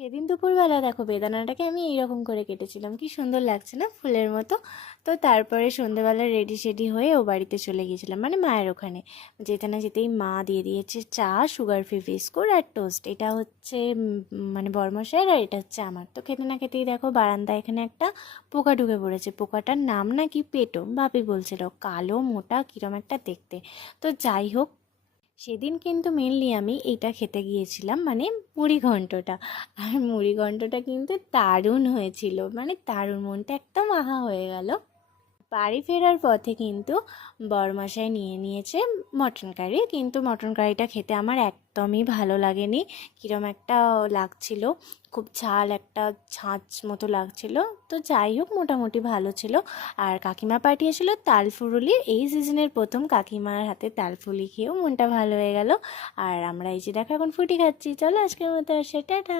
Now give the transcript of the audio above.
সেদিন দুপুরবেলা দেখো বেদানাটাকে আমি এইরকম করে কেটেছিলাম, কি সুন্দর লাগছে না ফুলের মতো। তো তারপরে সন্ধেবেলা রেডি সেডি হয়ে ও বাড়িতে চলে গিয়েছিলাম, মানে মায়ের ওখানে। যেতে না যেতেই মা দিয়ে দিয়েছে চা, সুগার ফ্রি বিস্কুট আর টোস্ট। এটা হচ্ছে মানে বরমশাইয়ের, আর এটা হচ্ছে আমার। তো খেতে না খেতেই দেখো বারান্দায় এখানে একটা পোকা ঢুকে পড়েছে। পোকাটার নাম নাকি পেটো, ভাবি বলছিল, কালো মোটা কিরম একটা দেখতে। তো যাই হোক, সেদিন কিন্তু মেনলি আমি এইটা খেতে গিয়েছিলাম, মানে মুড়িঘণ্টটা। আর মুড়িঘণ্টটা কিন্তু দারুণ হয়েছিল, মানে দারুণ, মনটা একদম আহা হয়ে গেল। বাড়ি ফেরার পথে কিন্তু বরমশাই নিয়ে নিয়েছে মটন কারি, কিন্তু মটন কারিটা খেতে আমার একদমই ভালো লাগেনি। কিরম একটা লাগছিল, খুব ঝাল একটা ছাঁচ মতো লাগছিল। তো যাই হোক, মোটামুটি ভালো ছিল। আর কাকিমা পাঠিয়েছিল তালফুরুলি, এই সিজনের প্রথম কাকিমার হাতে তালফুলি খেয়েও মনটা ভালো হয়ে গেল। আর আমরা এই যে দেখো এখন ফুটি খাচ্ছি। চলো আজকের মতো আসে, টাটা।